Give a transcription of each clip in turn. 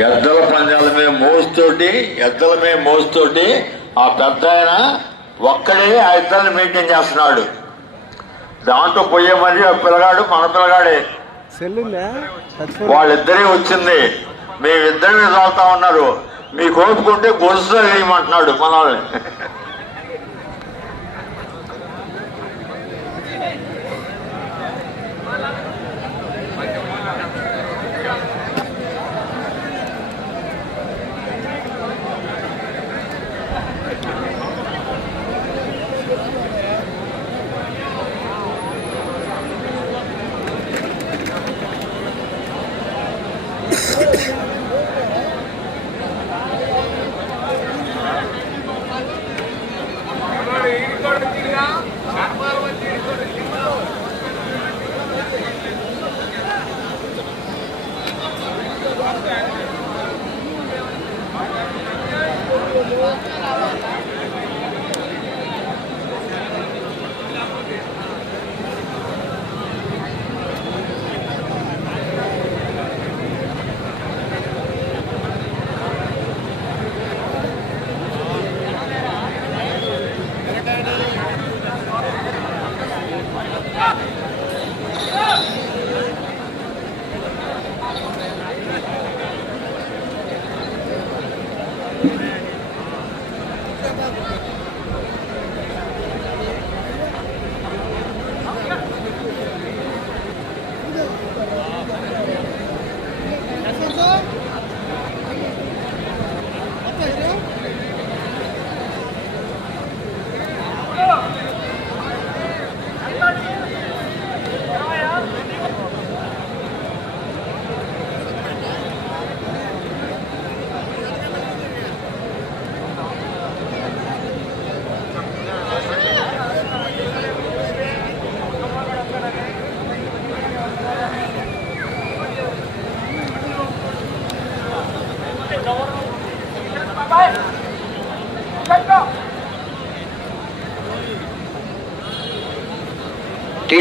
ఎద్దల పందాల మీద మోస్తోటి ఎద్దల మీద మోస్తోటి ఆ పెద్ద ఆయన ఒక్కడే ఆ ఇద్దరిని మెయింటైన్ చేస్తున్నాడు. దాంట్లో పోయే మరి ఆ పిల్లగాడు మన పిల్లగాడే. వాళ్ళిద్దరే వచ్చింది. మేమిద్దరిని చదువుతా ఉన్నారు. మీకు ఓపుకుంటే గొలుసులో వేయమంటున్నాడు మన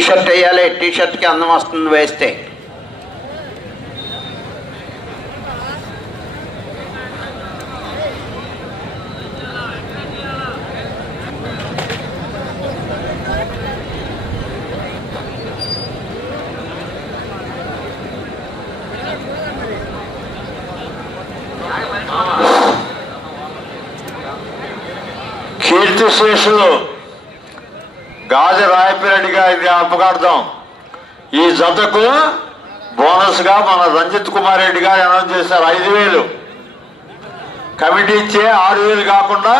షర్ట్ వేయాలి టీ షర్ట్కి అందం వస్తుంది వేస్తే కీర్తిశేషులు గాజు రాయపిరెడ్డి గారి జ్ఞాపకార్థం ఈ జతకు బోనస్గా మన రంజిత్ కుమార్ రెడ్డి గారు అనౌన్స్ చేశారు ఐదు వేలు. కమిటీ ఇచ్చే ఆరు వేలు కాకుండా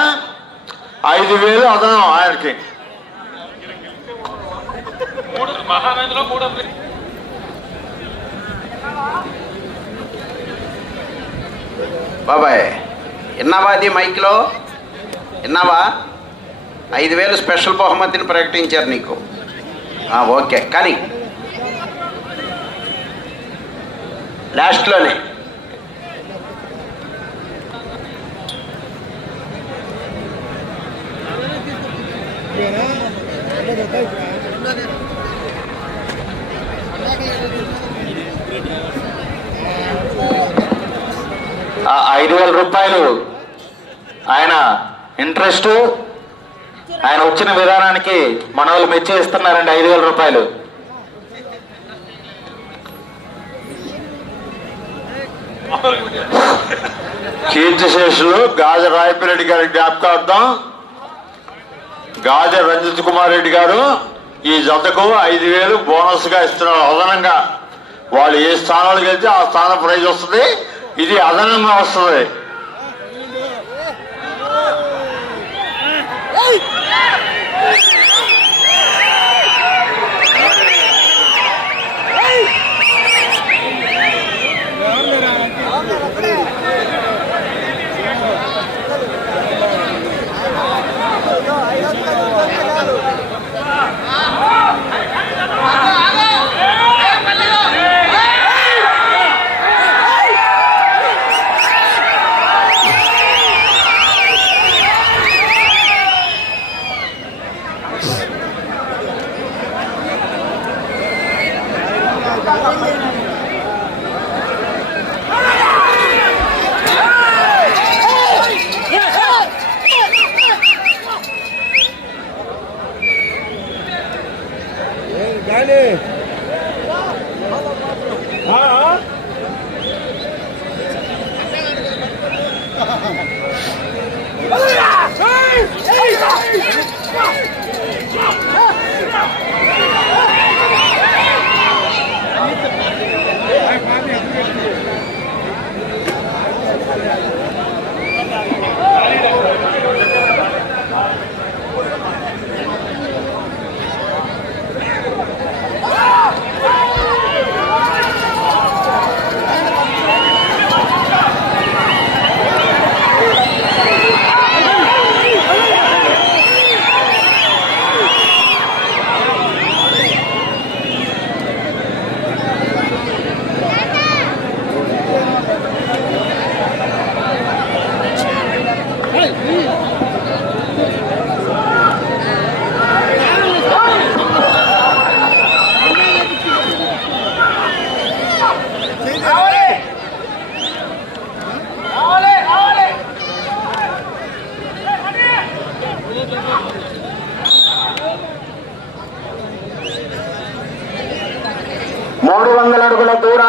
ఐదు వేలు అదనం ఆయనకి. బాబాయ్ విన్నావా అది మైక్లో? విన్నావా? ఐదు వేలు స్పెషల్ బహుమతిని ప్రకటించారు నీకు. ఆ, ఓకే. కానీ లాస్ట్లోనే ఐదు వేల రూపాయలు ఆయన ఇంట్రెస్ట్ ఆయన వచ్చిన విధానానికి మన వాళ్ళు మెచ్చి ఇస్తున్నారండి ఐదు వేల రూపాయలు. కీర్తిశేషులు గాజ రాయపిరెడ్డి గారి జ్ఞాపకార్థం గాజ రంజిత్ కుమార్ రెడ్డి గారు ఈ జతకు ఐదు వేలు బోనస్గా ఇస్తున్నారు అదనంగా. వాళ్ళు ఏ స్థానాలు వెళ్తే ఆ స్థానం ప్రైజ్ వస్తుంది. ఇది అదనంగా వస్తుంది. కానీ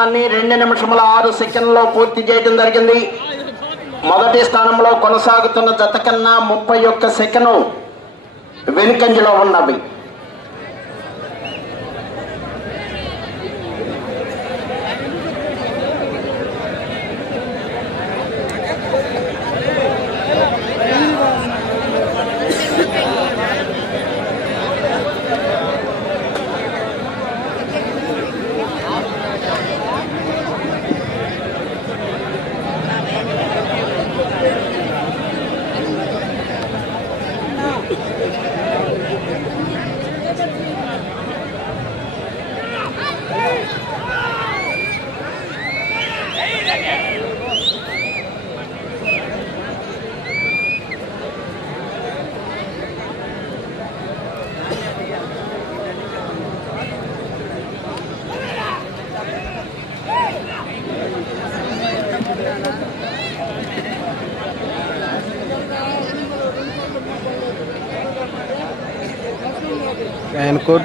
స్థానాన్ని రెండు నిమిషముల ఆరు సెకండ్లో పూర్తి చేయడం జరిగింది. మొదటి స్థానంలో కొనసాగుతున్న జత కన్నా ముప్పై ఒక్క సెకండ్ వెనుకంజలో ఉన్నవి.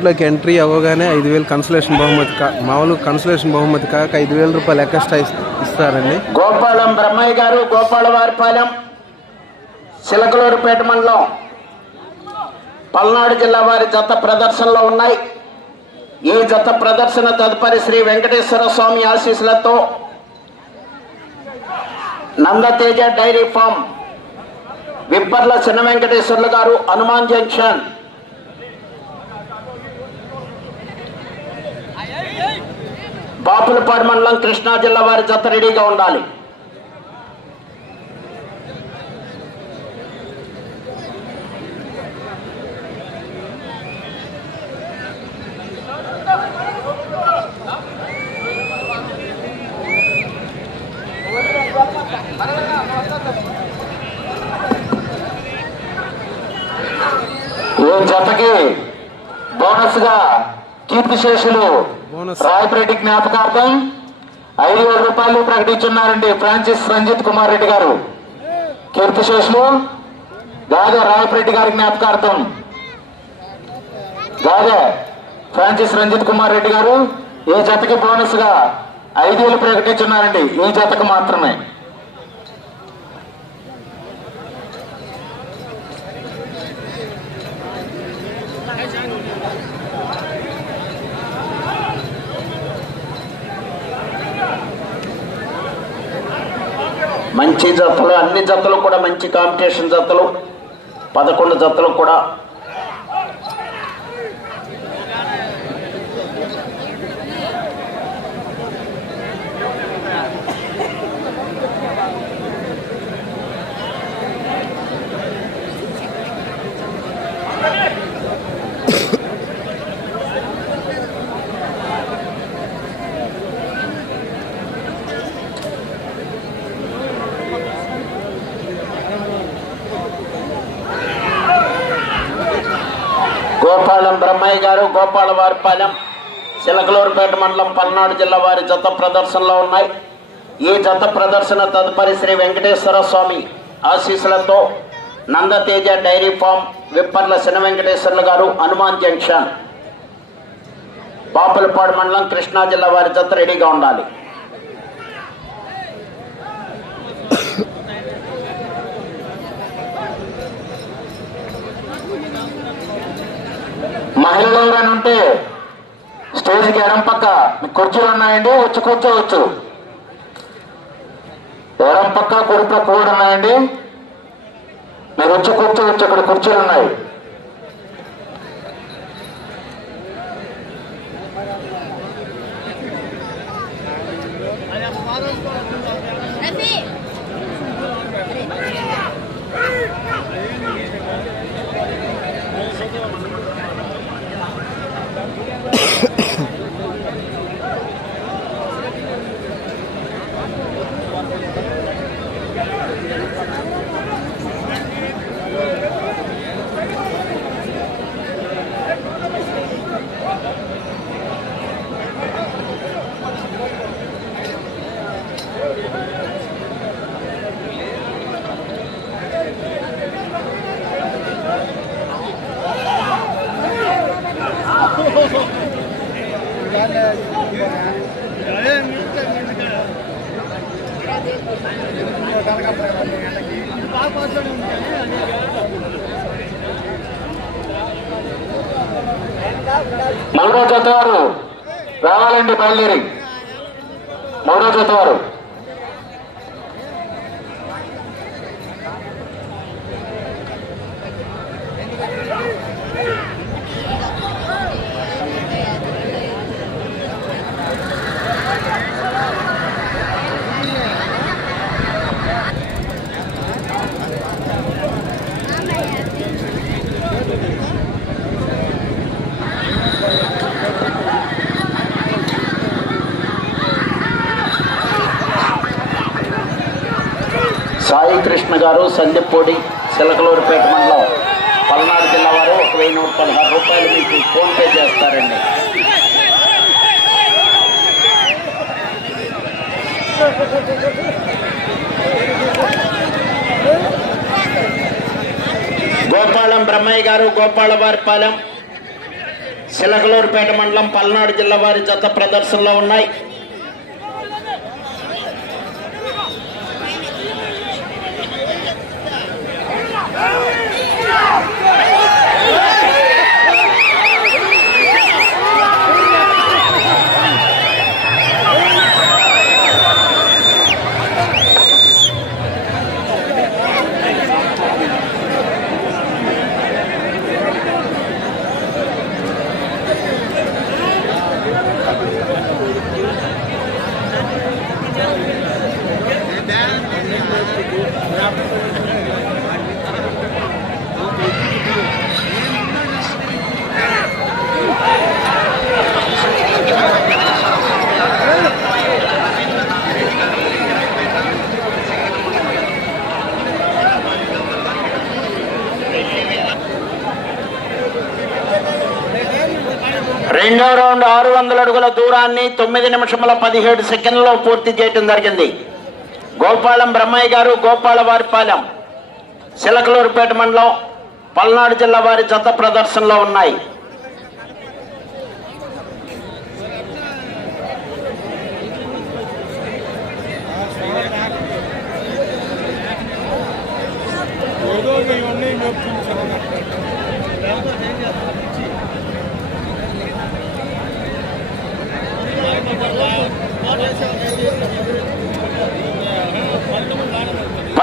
దాంట్లోకి ఎంట్రీ అవ్వగానే ఐదు వేలు కన్సలేషన్ బహుమతి కా మామూలు కన్సలేషన్ బహుమతి కాక ఐదు వేల రూపాయలు ఎక్స్ట్రా ఇస్తారండి. గోపాలం బ్రహ్మయ్య గారు గోపాలవారిపాలెం చిలకలూరుపేట మండలం పల్నాడు జిల్లా వారి జత ప్రదర్శనలో ఉన్నాయి. ఈ జత ప్రదర్శన తదుపరి శ్రీ వెంకటేశ్వర స్వామి ఆశీస్సులతో నందతేజ డైరీ ఫామ్ విప్పర్ల చిన్న వెంకటేశ్వర్లు గారు హనుమాన్ జంక్షన్ బాపులపాడు మండలం కృష్ణా జిల్లా వారి జత రెడీగా ఉండాలి. ఈ జతకి బోనస్గా కీర్తిశేషులు రాయపరెడ్డి జ్ఞాపకార్థం ఐదు వేల రూపాయలు ప్రకటించున్నారండి ఫ్రాన్సిస్ రంజిత్ కుమార్ రెడ్డి గారు. కీర్తిశేషులు దాదా రాయపరెడ్డి గారి జ్ఞాపకార్థం. దాదా ఫ్రాన్సిస్ రంజిత్ కుమార్ రెడ్డి గారు ఈ జతకి బోనస్గా ఐదు వేలు ప్రకటించున్నారండి? ఈ జతకు మాత్రమే. మంచి జతలు అన్ని జతలు కూడా మంచి కాంపిటీషన్ జతలు పదకొండు జతలు కూడా. గోపాలం బ్రహ్మయ్య గారు గోపాలవారిపాలెం చిలకలూరుపేట మండలం పల్నాడు జిల్లా వారి జత ప్రదర్శనలో ఉన్నాయి. ఈ జత ప్రదర్శన తదుపరి శ్రీ వెంకటేశ్వర స్వామి ఆశీస్సులతో Nandateja dairy farm Vipparla Sana Venkateswarlu garu Hanuman junction. Bapulapadu మండలం కృష్ణా జిల్లా వారి జత రెడీగా ఉండాలి. మహిళలు ఎవరైనా ఉంటే స్టేజ్కి ఎడం పక్క మీకు కుర్చీలు ఉన్నాయండి వచ్చి కూర్చోవచ్చు. ఎడం పక్క కుడి పక్క కూడా ఉన్నాయండి మీరు వచ్చి కూర్చోవచ్చు ఇక్కడ కుర్చీలు ఉన్నాయి రఫీ మూడో జత వారు రావాలండి బయలుదేరి. మూడో జత వారు కృష్ణ గారు సందిపూడి సిలకలూరుపేట మండలం పల్నాడు జిల్లా వారు ఒక వెయ్యి నూట పదహారు రూపాయలు మీకు ఫోన్పే చేస్తారండి. గోపాలం బ్రహ్మయ్య గారు గోపాలవారిపాలెం సిలకలూరుపేట మండలం పల్నాడు జిల్లా వారి జత ప్రదర్శనలో ఉన్నాయి రెండో రౌండ్ ఆరు వందల ప్రయాణాన్ని తొమ్మిది నిమిషముల పదిహేడు సెకండ్లో పూర్తి చేయటం జరిగింది. గోపాలం బ్రహ్మయ్య గారు గోపాలవారిపాలెం చిలకలూరుపేట మండలం పల్నాడు జిల్లా వారి జత ప్రదర్శనలో ఉన్నాయి.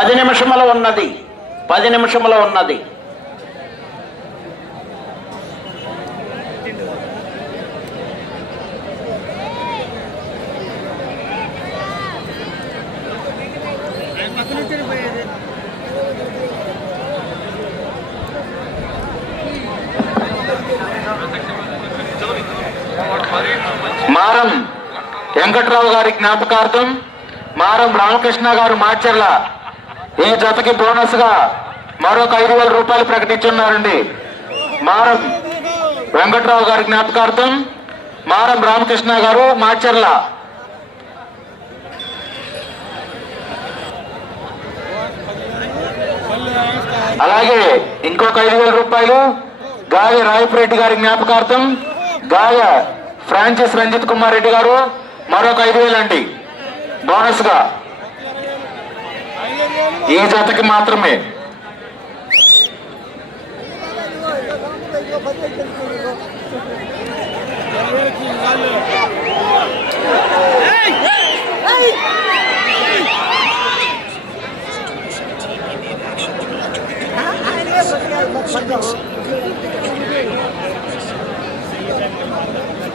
పది నిమిషముల ఉన్నది. పది నిమిషముల ఉన్నది. మారం వెంకట్రావు గారి జ్ఞాపకార్థం మారం రామకృష్ణ గారు మార్చర్ల ఈ జతకి బోనస్గా మరొక ఐదు వేల రూపాయలు ప్రకటించున్నారండి. మారం వెంకట్రావు గారి జ్ఞాపకార్థం మారం రామకృష్ణ గారు మాచర్ల. అలాగే ఇంకొక ఐదు వేల రూపాయలు గాయ రాయపురెడ్డి గారి జ్ఞాపకార్థం గాయ ఫ్రాన్సిస్ రంజిత్ కుమార్ రెడ్డి గారు మరొక ఐదు వేలు అండి. బోనస్గా ఈ జతకి మాత్రమే.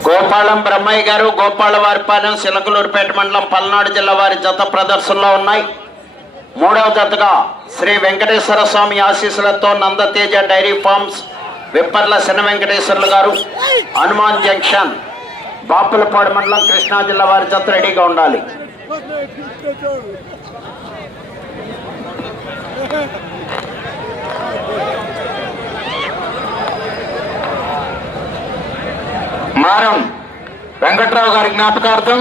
గోపాలం బ్రహ్మయ్య గారు గోపాలవారిపాలెం సిలకలూరుపేట మండలం పల్నాడు జిల్లా వారి జత ప్రదర్శనలో ఉన్నాయి. మూడవ జతగా శ్రీ వెంకటేశ్వర స్వామి ఆశీస్సులతో Nandateja dairy farms Vipparla Sana Venkateswarlu garu Hanuman junction Bapulapadu మండలం కృష్ణా జిల్లా వారి జత రెడీగా ఉండాలి. మారం వెంకట్రావు గారి జ్ఞాపకార్థం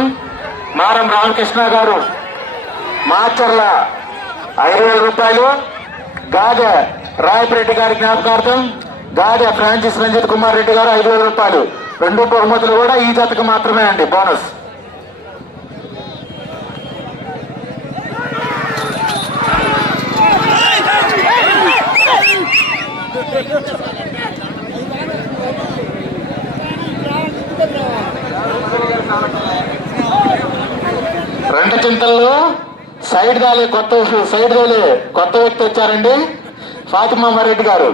మారం రామకృష్ణ గారు మాచర్ల ఐదు వేల రూపాయలు. గాజ రాయపరెడ్డి గారి జ్ఞాపకార్థం గాజ ఫ్రాన్సిస్ రంజిత్ కుమార్ రెడ్డి గారు ఐదు వేల రూపాయలు. రెండు బహుమతులు కూడా ఈ జతకు మాత్రమే అండి బోనస్. రెండు చింతల్లో సైడ్ రాలే కొత్త సైడ్ రాలే కొత్త వ్యక్తి వచ్చారండి. ఫాతిమా మరెడ్డి గారు.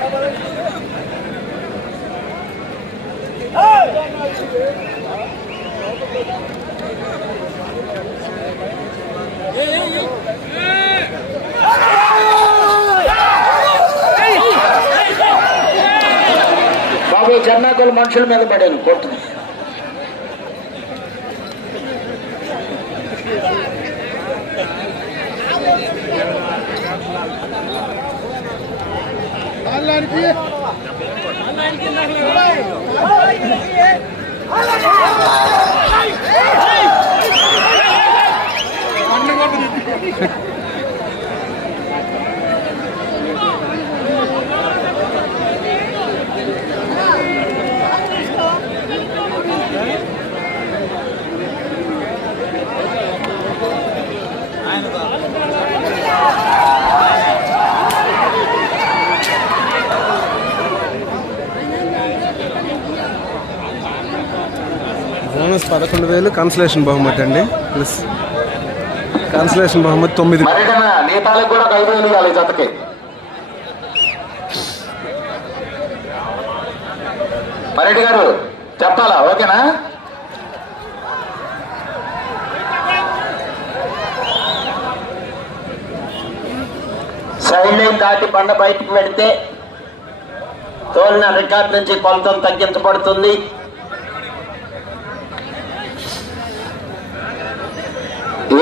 బాబు జన్నాకులు మనుషుల మీద పడాను కొట్టు బోనస్ పదకొండు వేలు కన్సలేషన్ బహుమతి అండి. ప్లస్ కన్సలేషన్ బహుమతి తొమ్మిది. కూడా ఐదు వేలు మరెడ్డి గారు చెప్పాలా? ఓకేనా? సైడ్ లైన్ దాటి బండ బయటకు పెడితే తోలిన రికార్డు నుంచి కొలతం తగ్గించబడుతుంది.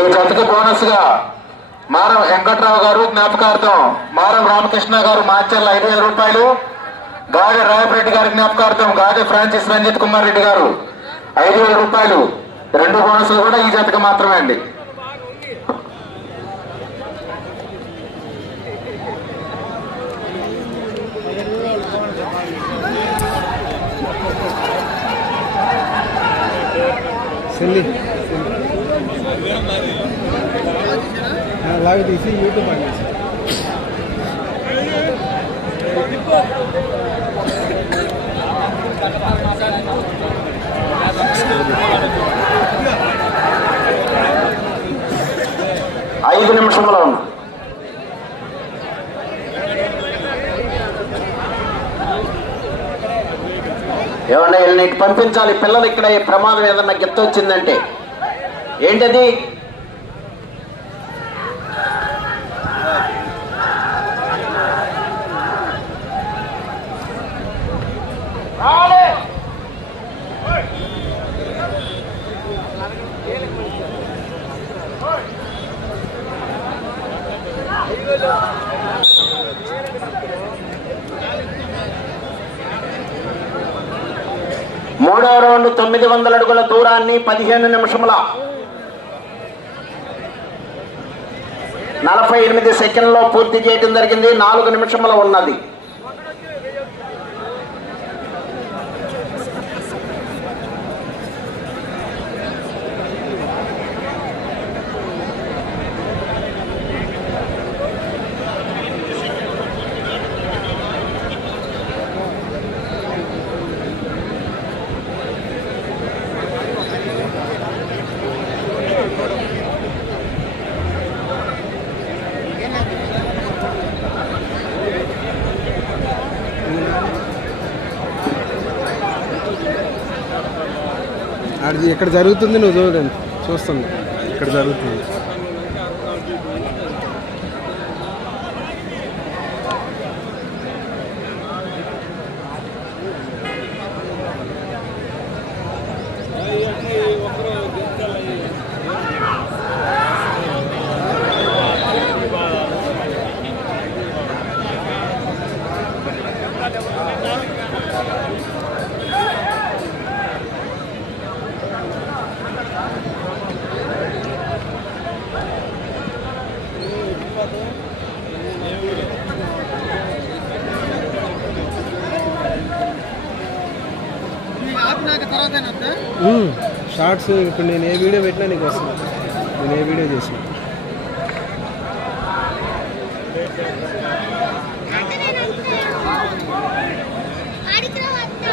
ఈ జతకి బోనస్గా మారం వెంకట్రావు గారు జ్ఞాపకార్థం మారం రామకృష్ణ గారు మార్చర్ల ఐదు వేల రూపాయలు గాడి రాయపరెడ్డి గారి జ్ఞాపకార్థం గాడి ఫ్రాన్సిస్ రంజిత్ కుమార్ రెడ్డి గారు ఐదు వేల రూపాయలు. రెండు బోనస్లు కూడా ఈ జతకి మాత్రమే అండి. సెల్లి లాగా తీసి యూట్యూబ్ అని ఐదు నిమిషంలో ఉంది. ఏమన్నా వీళ్ళని పంపించాలి పిల్లలు ఇక్కడ ఈ ప్రమాదం ఏదన్నా గిత్త వచ్చిందంటే. ఏంటది మూడవ రౌండ్ తొమ్మిది వందల అడుగుల దూరాన్ని పదిహేను నిమిషముల నలభై ఎనిమిది సెకండ్లో పూర్తి చేయడం జరిగింది. నాలుగు నిమిషముల ఉన్నది. ఇక్కడ ఎక్కడ జరుగుతుంది నువ్వు చూడండి. చూస్తుంది. ఇక్కడ జరుగుతుంది? షార్ట్స్ ఇప్పుడు నేను ఏ వీడియో పెట్టినా నీకు వస్తుంది. నేను ఏ వీడియో చేసిన. ఆడికి వస్తా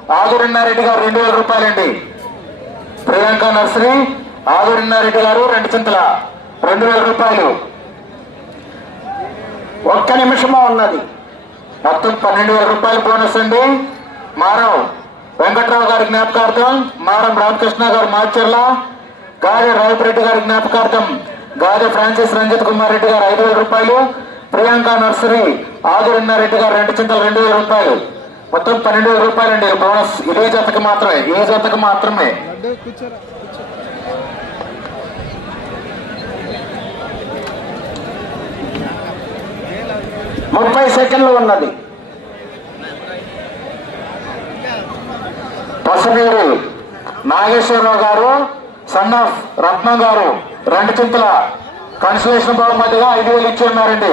ఆదురిన్నారెడ్డి గారు రెండు వేల రూపాయలండి. ప్రియాంక నర్సరీ ఆదురిన్నారెడ్డి గారు రెండు చింతల రెండు వేల రూపాయలు. ఒక్క నిమిషమో ఉన్నది. మొత్తం పన్నెండు వేల రూపాయలు బోనస్ అండి. మారం వెంకట్రావు గారి జ్ఞాపకార్థం మారం రామకృష్ణ గారు మాచర్ల గాజె రావిరెడ్డి గారి జ్ఞాపకార్థం గాజె ఫ్రాన్సిస్ రంజిత్ కుమార్ రెడ్డి గారు ఐదు వేల రూపాయలు ప్రియాంక నర్సరీ ఆదురన్నారెడ్డి గారు రెండు చింతలు రెండు వేల రూపాయలు. మొత్తం పన్నెండు వేల రూపాయలు అండి బోనస్ ఇదే జతకి మాత్రమే ఈ జతకి మాత్రమే. ముప్పై సెకండ్లు ఉన్నది. పసనీరు నాగేశ్వరరావు గారు సన్ ఆఫ్ రత్నం గారు రెండు చింతల కన్సలేషన్ బహుమతిగా ఐదు వేలు ఇచ్చి ఉన్నారండి.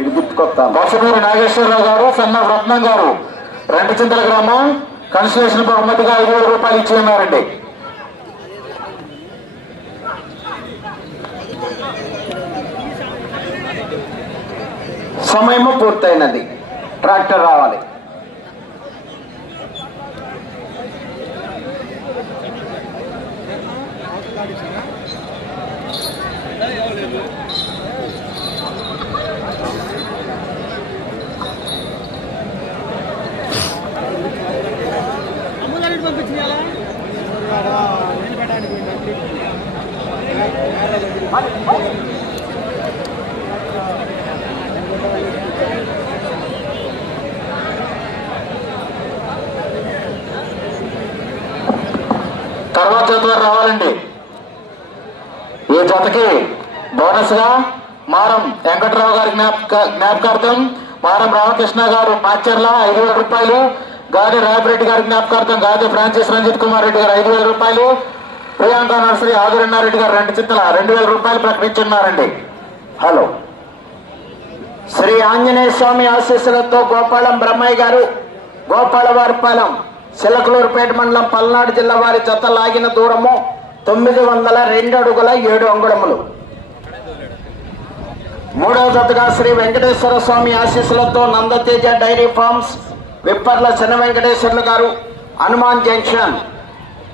ఇది గుర్తుకొస్తా బసనూరు నాగేశ్వరరావు గారు సన్ ఆఫ్ రత్నం గారు రెండుచింతల గ్రామం కన్స్టేషన్ బహుమతిగా ఐదు వేల రూపాయలు ఇచ్చి ఉన్నారండి. సమయము పూర్తయినది. ట్రాక్టర్ రావాలి. వారు రావాలండి. ఈ జతకి? బోనస్గా మారం వెంకట్రావు గారి జ్ఞాపకార్థం మారం రామకృష్ణ గారు మాచర్ల ఐదు వేల రూపాయలు గాది రాయపరెడ్డి గారి జ్ఞాపకార్థం గాది ఫ్రాన్సిస్ రంజిత్ కుమార్ రెడ్డి గారు ఐదు వేల రూపాయలు ప్రియాంక నర్సరీ ఆదిరెడ్డి గారు రెండు చిత్తల రెండు వేల రూపాయలు ప్రకటించున్నారండి. హలో. శ్రీ ఆంజనేయ స్వామి ఆశీస్సులతో గోపాలం బ్రహ్మయ్య గారు గోపాలవారిపాలెం. సిలకలూరుపేట మండలం పల్నాడు జిల్లా వారి జత లాగిన దూరము తొమ్మిది వందల రెండు అడుగుల ఏడు అంగుళములు. మూడవ జతగా శ్రీ వెంకటేశ్వర స్వామి ఆశీస్సులతో నందతేజ డైరీ ఫార్మ్స్ విప్పర్ల చిన్న వెంకటేశ్వర్లు గారు హనుమాన్ జంక్షన్.